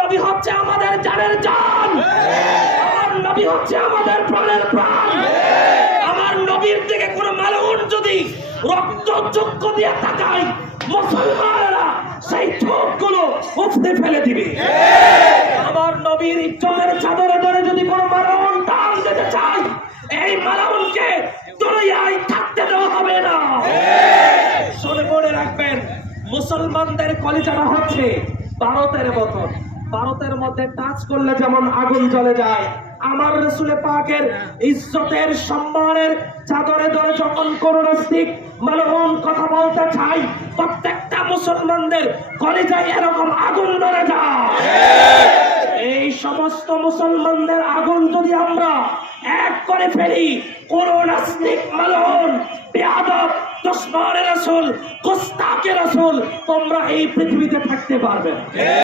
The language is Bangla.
নবী হচ্ছে আমাদের জানের জান, আমার নবী হচ্ছে আমাদের প্রাণের প্রাণ। আমার নবীর দিকে কোনো মালউন যদি রক্ত চক্ষু দিয়ে তাকায়, মুসলমানেরা সেই চোখগুলো উপড়ে ফেলে দিবে। আমার নবীর ইজ্জতের চাদরে ধরে যদি কোনো মালউন টান দিতে চায়, এই মালউনকে দুনিয়ায় থাকতে দেওয়া হবে না। শুনে মনে রাখবেন, মুসলমানদের কলিজাটা হচ্ছে ভারতের মতো। ভারতের মধ্যে টাচ করলে যেমন আগুন জ্বলে যায়, আমার রাসূল পাকের ইজ্জতের সম্মানের চাদরে ধরে যখন কোন নাস্তিক মালউন কথা বলতে চাই, প্রত্যেকটা মুসলমানদের কলিজায় এরকম আগুন ধরে যায়। এই সমস্ত মুসলমানদের আগুন যদি আমরা এক করে ফেলি, কোন নাস্তিক মালউন বেয়াদব দুশমনে রাসূল গোস্তাকে রাসূল তোমরা এই পৃথিবীতে থাকতে পারবে।